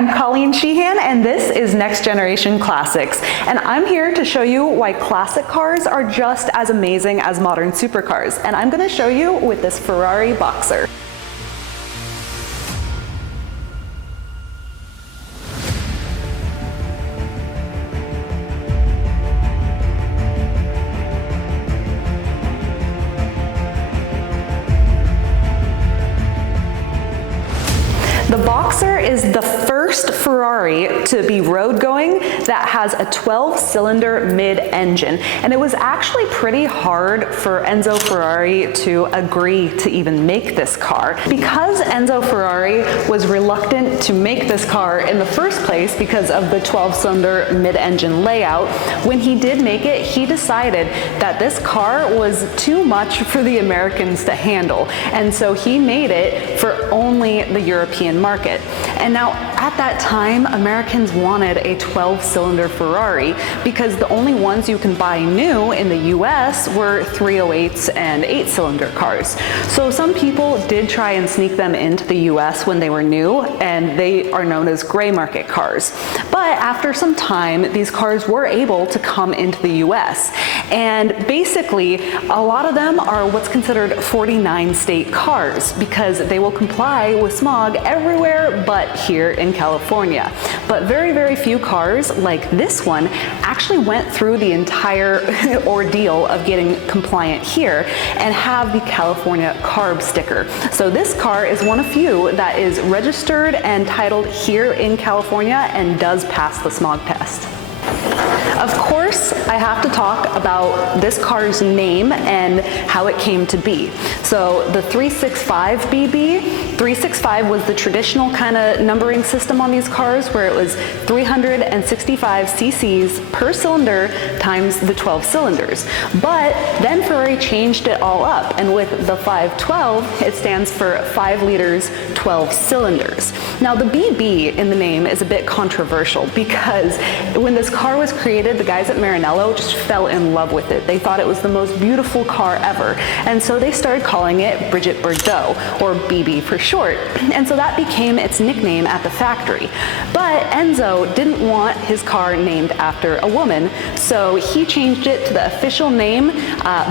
I'm Colleen Sheehan, and this is Next Generation Classics. And I'm here to show you why classic cars are just as amazing as modern supercars. And I'm going to show you with this Ferrari Boxer. The Boxer is the first Ferrari to be road going that has a 12-cylinder mid-engine. And it was actually pretty hard for Enzo Ferrari to agree to even make this car. Because Enzo Ferrari was reluctant to make this car in the first place because of the 12-cylinder mid-engine layout, when he did make it, he decided that this car was too much for the Americans to handle. And so he made it for only the European market. And now at that time, Americans wanted a 12-cylinder Ferrari because the only ones you can buy new in the US were 308s and 8-cylinder cars. So some people did try and sneak them into the US when they were new, and they are known as gray market cars. But after some time, these cars were able to come into the US. And basically, a lot of them are what's considered 49 state cars because they will comply with smog everywhere but here in California. But very, very few cars like this one actually went through the entire ordeal of getting compliant here and have the California Carb sticker. So this car is one of few that is registered and titled here in California and does pass the smog test. Of course, I have to talk about this car's name and how it came to be. So the 365 BB, 365 was the traditional kind of numbering system on these cars where it was 365 cc's per cylinder times the 12 cylinders. But then Ferrari changed it all up, and with the 512, it stands for 5 liters, 12 cylinders. Now the BB in the name is a bit controversial because when this car was created, the guys at Maranello just fell in love with it. They thought it was the most beautiful car ever. And so they started calling it Brigitte Bardot, or BB for short. And so that became its nickname at the factory. But Enzo didn't want his car named after a woman, so he changed it to the official name,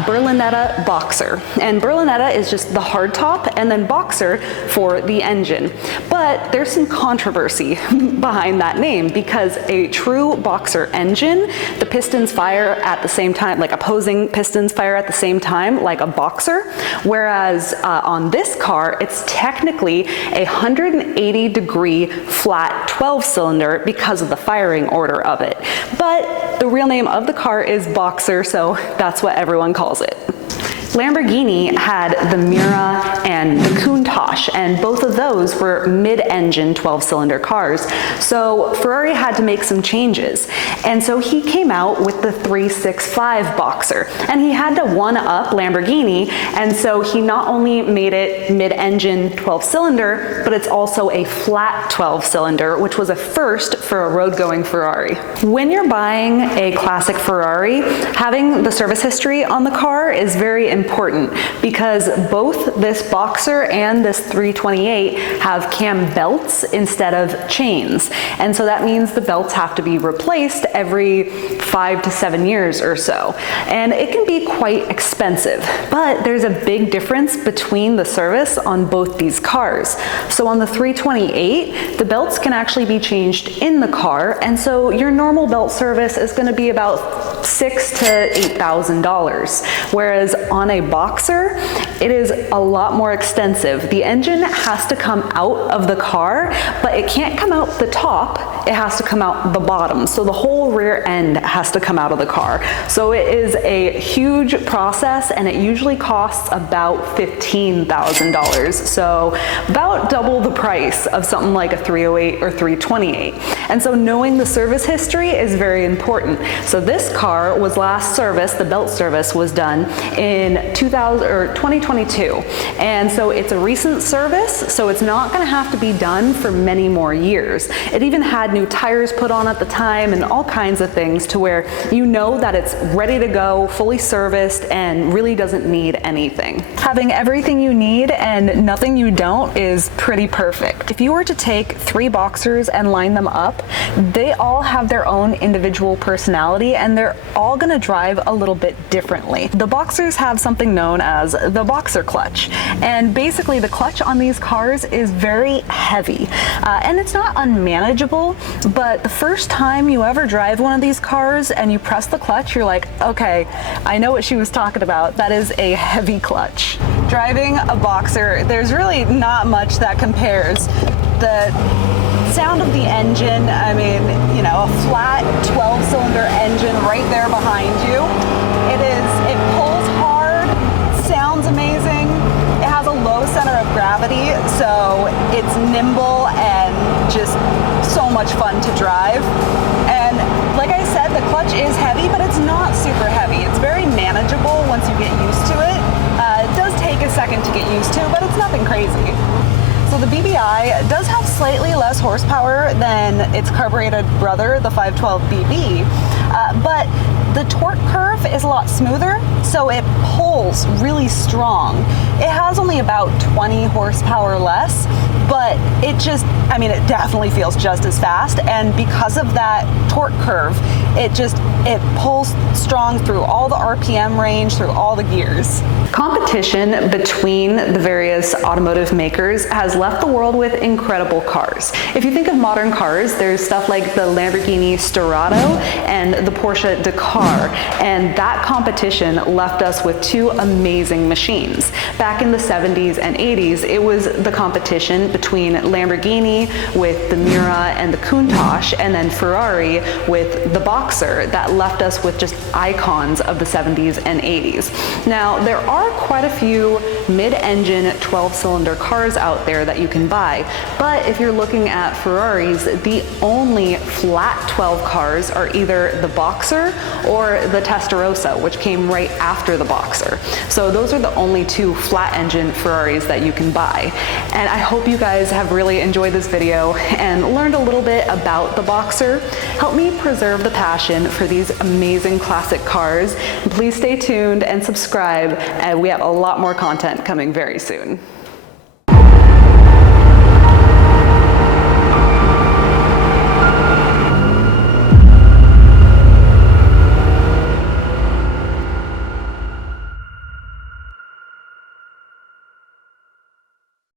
Berlinetta Boxer. And Berlinetta is just the hardtop, and then Boxer for the engine. But there's some controversy behind that name because a true Boxer engine, the pistons fire at the same time, like opposing pistons fire at the same time, like a Boxer, whereas on this car, it's technically a 180-degree flat 12-cylinder because of the firing order of it. But the real name of the car is Boxer, so that's what everyone calls it. Lamborghini had the Mira and the Countach, and both of those were mid-engine 12-cylinder cars. So Ferrari had to make some changes. And so he came out with the 365 Boxer, and he had to one-up Lamborghini, and so he not only made it mid-engine 12-cylinder, but it's also a flat 12-cylinder, which was a first for a road-going Ferrari. When you're buying a classic Ferrari, having the service history on the car is very important because both this Boxer and this 328 have cam belts instead of chains. And so that means the belts have to be replaced every 5 to 7 years or so. And it can be quite expensive, but there's a big difference between the service on both these cars. So on the 328, the belts can actually be changed in the car, and so your normal belt service is going to be about $6,000 to $8,000, whereas on a Boxer, it is a lot more extensive. The engine has to come out of the car, but it can't come out the top, it has to come out the bottom. So the whole rear end has to come out of the car. So it is a huge process, and it usually costs about $15,000. So about double the price of something like a 308 or 328. And so knowing the service history is very important. So this car was last serviced, the belt service was done in 2022. And so it's a recent service, so it's not gonna have to be done for many more years. It even had new tires put on at the time and all kinds of things to where you know that it's ready to go, fully serviced, and really doesn't need anything. Having everything you need and nothing you don't is pretty perfect. If you were to take 3 Boxers and line them up, they all have their own individual personality and they're all gonna drive a little bit differently. The Boxers have something known as the Boxer clutch, and basically the clutch on these cars is very heavy, and it's not unmanageable, but the first time you ever drive one of these cars and you press the clutch, you're like, okay, I know what she was talking about. That is a heavy clutch. Driving a Boxer, there's really not much that compares. The sound of the engine, I mean, you know, a flat 12-cylinder engine right there behind you. It pulls hard, sounds amazing. It has a low center of gravity, so it's nimble and just so much fun to drive. And like I said, the clutch is heavy, but it's not super heavy. It's very manageable once you get used to it. It does take a second to get used to, but it's nothing crazy. So the BBI does have slightly less horsepower than its carbureted brother, the 512BB, but the torque curve is a lot smoother, so it pulls really strong. It has only about 20 horsepower less, but it definitely feels just as fast, and because of that torque curve, it pulls strong through all the RPM range, through all the gears. Competition between the various automotive makers has left the world with incredible cars. If you think of modern cars, there's stuff like the Lamborghini Sturato and the Porsche Dakar, and that competition left us with 2 amazing machines. Back in the 70s and 80s, it was the competition between Lamborghini with the Miura and the Countach, and then Ferrari with the Boxer that left us with just icons of the 70s and 80s. Now, there are quite a few mid-engine 12-cylinder cars out there that you can buy, but if you're looking at Ferraris, the only flat 12 cars are either the Boxer or the Testarossa, which came right after the Boxer. So those are the only 2 flat-engine Ferraris that you can buy. And I hope you guys have really enjoyed this video and learned a little bit about the Boxer. Help me preserve the passion for these amazing classic cars. Please stay tuned and subscribe, and we have a lot more content coming very soon.